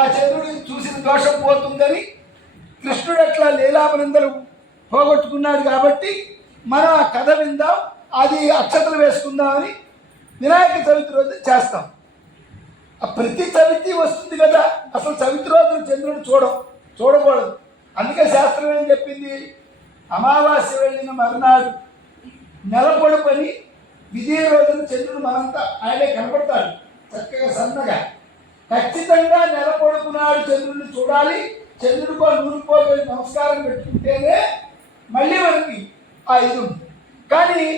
ఆ చంద్రుడిని చూసిన దోషం పోతుందని కృష్ణుడు అట్లా లీలామనందరూ పోగొట్టుకున్నాడు కాబట్టి మనం ఆ కథ విందాం, అది అక్షతలు వేసుకుందామని వినాయక చవితి రోజు చేస్తాం. ఆ ప్రతి చవితి వస్తుంది కదా, అసలు చవితి రోజున చంద్రుడు చూడకూడదు. అందుకే శాస్త్రం ఏం చెప్పింది, అమావాస్య వెళ్ళిన మరునాడు నెలపొడుపని విజయ రోజున చంద్రుడు మనంతా ఆయనే కనపడతాడు చక్కగా సన్నగా. ఖచ్చితంగా నెలపొడుపునాడు చంద్రుడిని చూడాలి. చంద్రుడికో నూరుకో నమస్కారం పెట్టుకుంటేనే మళ్ళీ మనకి ఆ ఇది ఉంది. కానీ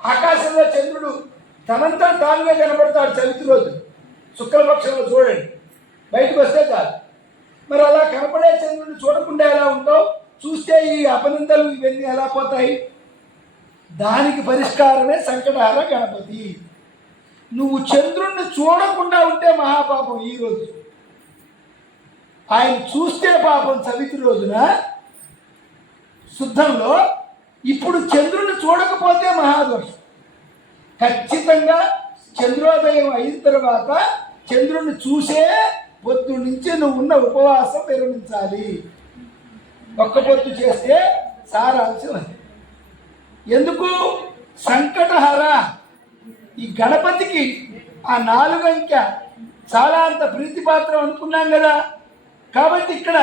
ఆకాశంలో చంద్రుడు తనంతా తానుగా కనపడతాడు చవితి రోజు. శుక్లపక్షంలో చూడండి, బయటకు వస్తే చాలు. మరి అలా కనపడే చంద్రుడిని చూడకుండా ఎలా ఉంటావు? చూస్తే ఈ అపనిందలు ఇవన్నీ ఎలా పోతాయి? దానికి పరిష్కారమే సంకటహార గణపతి. నువ్వు చంద్రుణ్ణి చూడకుండా ఉంటే మహాపాపం. ఈరోజు ఆయన చూస్తే పాపం చవితి రోజున శుద్ధంలో. ఇప్పుడు చంద్రుని చూడకపోతే మహాదోషం. ఖచ్చితంగా చంద్రోదయం అయిన తర్వాత చంద్రుని చూసే పొద్దు నుంచి నువ్వు ఉన్న ఉపవాసం విరమించాలి. ఒక్క పొద్దు చేస్తే సారాంశం అది. ఎందుకు? సంకటహర ఈ గణపతికి ఆ 4 అంకె చాలా అంత ప్రీతిపాత్రం అనుకున్నాం కదా. కాబట్టి ఇక్కడ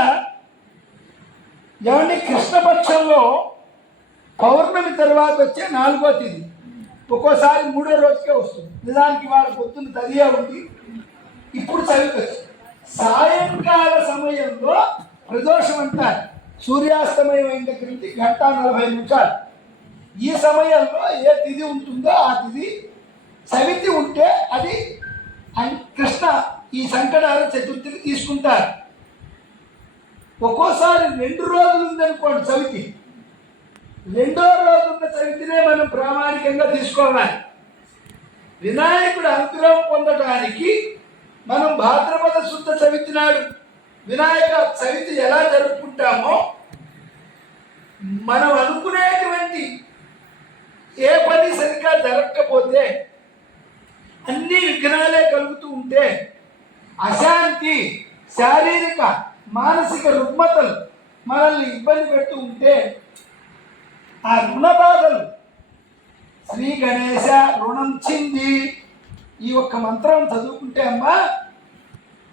ఏమంటే కృష్ణపక్షంలో పౌర్ణమి తర్వాత వచ్చే 4వ తిథి, ఒక్కోసారి 3వ రోజుకే వస్తుంది. నిజానికి వాళ్ళ పొద్దున్న తదియా ఉంది, ఇప్పుడు చవితి వచ్చింది. సాయంకాల సమయంలో ప్రదోషం అంటారు. సూర్యాస్తమయం అయిన దగ్గర నుంచి 1:40 నిమిషాలు. ఈ సమయంలో ఏ తిథి ఉంటుందో ఆ తిథి చవితి ఉంటే అది కృష్ణ ఈ సంకటహార చతుర్థికి తీసుకుంటారు. ఒక్కోసారి 2 రోజులు ఉందనుకోండి చవితి, 2వ రోజు ఉన్న చవితినే మనం ప్రామాణికంగా తీసుకోవాలి. వినాయకుడు అనుగ్రహం పొందడానికి మనం భాద్రపద శుద్ధ చవితి నాడు వినాయక చవితి ఎలా జరుపుకుంటామో, మనం అనుకునేటువంటి ఏ పని సరిగ్గా జరగకపోతే, అన్ని విఘ్నాలే కలుగుతూ ఉంటే, అశాంతి, శారీరక మానసిక రుగ్మతలు మనల్ని ఇబ్బంది పెడుతూ ఉంటే, ఆ రుణ బాధలు శ్రీ గణేశ రుణం చింది ఈ ఒక్క మంత్రం చదువుకుంటే అమ్మా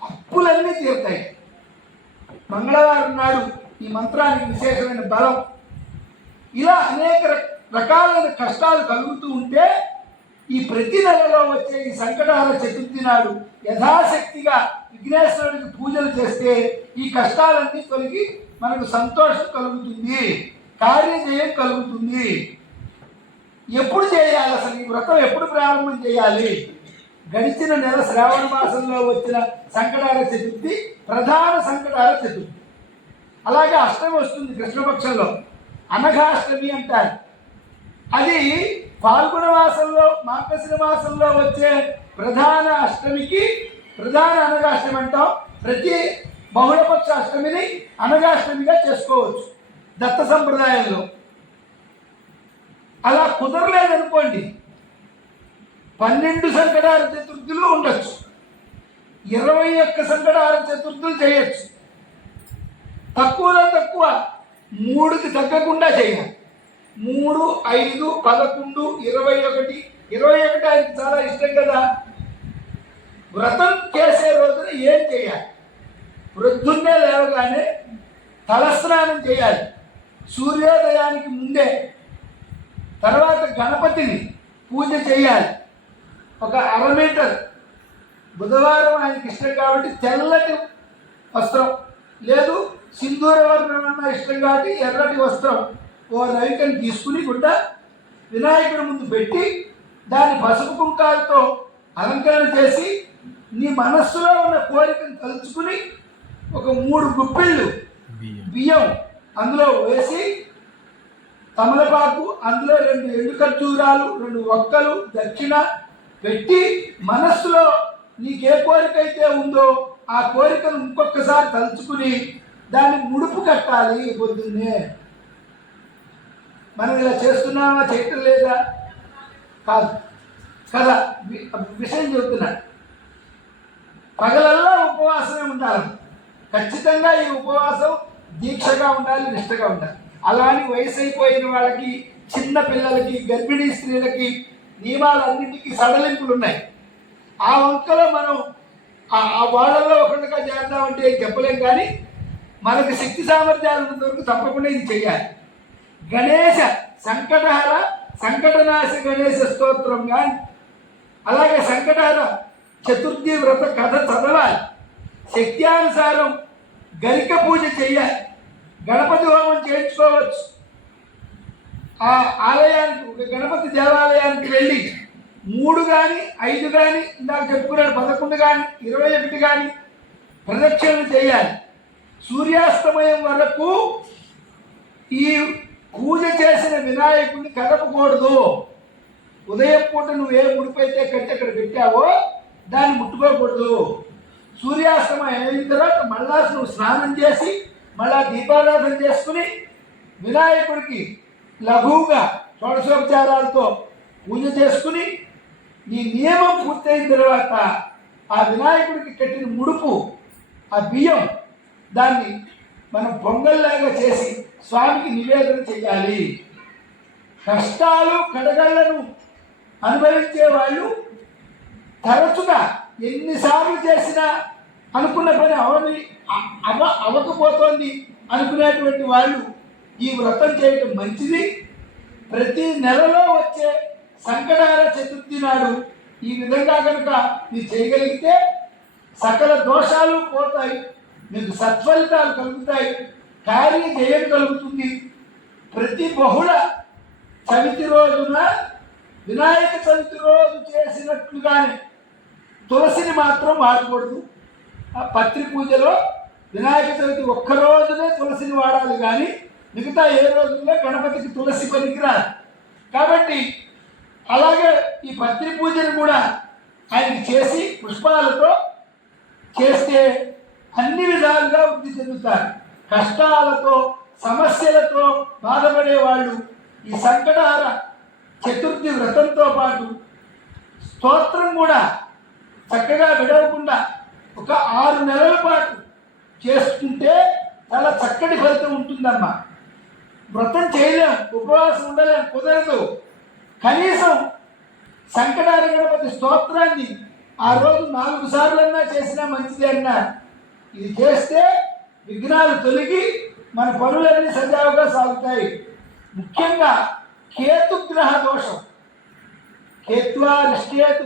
అప్పులన్నీ తీరుతాయి. మంగళవారం నాడు ఈ మంత్రానికి విశేషమైన బలం. ఇలా అనేక రకాలైన కష్టాలు కలుగుతూ ఉంటే ఈ ప్రతి నెలలో వచ్చే ఈ సంకటహార చతుర్థి నాడు యథాశక్తిగా విఘ్నేశ్వరుడికి పూజలు చేస్తే ఈ కష్టాలన్నీ తొలగి మనకు సంతోషం కలుగుతుంది, కార్యజయం కలుగుతుంది. ఎప్పుడు చేయాలి అసలు ఈ వ్రతం? ఎప్పుడు ప్రారంభం చేయాలి? గడిచిన నెల శ్రావణ మాసంలో వచ్చిన సంకటహార చతుర్థి ప్రధాన సంకటహార చతుర్థి. అలాగే అష్టమి వస్తుంది కృష్ణపక్షంలో, అనఘాష్టమి అంటారు. అది ఫాల్గుణ మాసంలో మార్గశిర మాసంలో వచ్చే ప్రధాన అష్టమికి ప్రధాన అనఘాష్టమి అంటాం. ప్రతి బహుళపక్ష అష్టమిని అనఘాష్టమిగా చేసుకోవచ్చు దత్త సంప్రదాయంలో. అలా కుదరలేదనుకోండి 12 సంకటహార చతుర్థులు ఉండొచ్చు, 21 సంకటహార చతుర్థులు చేయొచ్చు. తక్కువలో తక్కువ 3కి తగ్గకుండా చేయాలి. 3, 5, 11, 21. 21 ఆయనకి చాలా ఇష్టం కదా. వ్రతం చేసే రోజున ఏం చేయాలి? ప్రొద్దున్నే లేవగానే తలస్నానం చేయాలి సూర్యోదయానికి ముందే. తర్వాత గణపతిని పూజ చేయాలి. ఒక 1/2 మీటర్, బుధవారం ఆయనకి ఇష్టం కాబట్టి తెల్లటి వస్త్రం, లేదు సింధూర వర్ణం అన్న ఇష్టం కాబట్టి ఎర్రటి వస్త్రం ఓ రవికని తీసుకుని గుడ్డ వినాయకుడి ముందు పెట్టి దాన్ని పసుపు కుంకాలతో అలంకరణ చేసి నీ మనస్సులో ఉన్న కోరికను తలుచుకుని ఒక 3 గుప్పిళ్ళు బియ్యం అందులో వేసి, తమలపాకు, అందులో 2 ఎండు ఖర్జూరాలు, 2 ఒక్కలు దక్షిణ పెట్టి మనస్సులో నీకే కోరిక అయితే ఉందో ఆ కోరికను ఇంకొకసారి తలుచుకుని దాన్ని ముడుపు కట్టాలి పొద్దున్నే. మనం ఇలా చేస్తున్నామా, చేయటం లేదా? కాదు కదా, విషయం చెబుతున్నా. పగలల్లా ఉపవాసమే ఉండాలి. ఖచ్చితంగా ఈ ఉపవాసం దీక్షగా ఉండాలి, నిష్టగా ఉండాలి. అలాని వయసు అయిపోయిన వాళ్ళకి, చిన్న పిల్లలకి, గర్భిణీ స్త్రీలకి నియమాలన్నింటికి సడలింపులు ఉన్నాయి. ఆ వంకలో మనం ఆ వాళ్ళల్లో ఒకటిగా చేద్దామంటే ఏం చెప్పలేం, కానీ మనకు శక్తి సామర్థ్యాలు ఉన్నంత వరకు తప్పకుండా ఇది చేయాలి. గణేశ సంకటహర సంకటనాశ గణేశ స్తోత్రం కానీ, అలాగే సంకటహర చతుర్థి వ్రత కథ చదవాలి. శక్త్యానుసారం గరిక పూజ చెయ్యాలి. గణపతి హోమం చేయించుకోవచ్చు. ఆ ఆలయానికి, ఒక గణపతి దేవాలయానికి వెళ్ళి 3 కానీ 5 కానీ, ఇందాక చెప్పుకున్నాడు 11 కానీ 21 కానీ ప్రదక్షిణలు చేయాలి. సూర్యాస్తమయం వరకు ఈ పూజ చేసిన వినాయకుడిని కదపకూడదు. ఉదయం పూట నువ్వు ఏ ముడిపైతే కట్టి అక్కడ పెట్టావో దాన్ని ముట్టుకోకూడదు. సూర్యాస్తమయం అయిన తర్వాత మళ్ళా నువ్వు స్నానం చేసి మళ్ళా దీపారాధన చేసుకుని వినాయకుడికి లఘువుగా షోడశోపచారాలతో పూజ చేసుకుని నీ నియమం పూర్తయిన తర్వాత ఆ వినాయకుడికి కట్టిన ముడుపు, ఆ బియ్యం, దాన్ని మనం పొంగల్లాగా చేసి స్వామికి నివేదన చేయాలి. కష్టాలు కడగళ్లను అనుభవించే వాళ్ళు తరచుగా ఎన్నిసార్లు చేసినా అనుకున్న పని అవ్వకపోతోంది అనుకునేటువంటి వాళ్ళు ఈ వ్రతం చేయటం మంచిది. ప్రతి నెలలో వచ్చే సంకటహర చతుర్థి నాడు ఈ విధంగా కనుక మీరు చేయగలిగితే సకల దోషాలు పోతాయి, మీకు సత్ఫలితాలు కలుగుతాయి, కార్య జయం కలుగుతుంది. ప్రతి బహుళ చవితి రోజున వినాయక చవితి రోజు చేసినట్లుగానే తులసిని మాత్రం వాడకూడదు. ఆ పత్రి పూజలో వినాయక చవితి ఒక్కరోజునే తులసిని వాడాలి, కానీ మిగతా ఏ రోజుల్లో గణపతికి తులసి పనికిరాదు. కాబట్టి అలాగే ఈ పత్రి పూజను కూడా ఆయనకి చేసి పుష్పాలతో చేస్తే అన్ని విధాలుగా వృద్ధి చెందుతారు. కష్టాలతో సమస్యలతో బాధపడే వాళ్ళు ఈ సంకటహర చతుర్థి వ్రతంతో పాటు స్తోత్రం కూడా చక్కగా విడవకుండా ఒక 6 నెలల పాటు చేసుకుంటే చాలా చక్కటి ఫలితం ఉంటుందమ్మా. వ్రతం చేయలేం, ఉపవాసం ఉండలేం, కుదరదు. కనీసం సంకటహర గణపతి స్తోత్రాన్ని ఆ రోజు 4 సార్లన్నా చేసినా మంచిది అన్నారు. ఇది చేస్తే విఘ్నాలు తొలగి మన పనులన్నీ సజావుగా సాగుతాయి. ముఖ్యంగా కేతుగ్రహ దోషం, కేత్వారిష్టేతు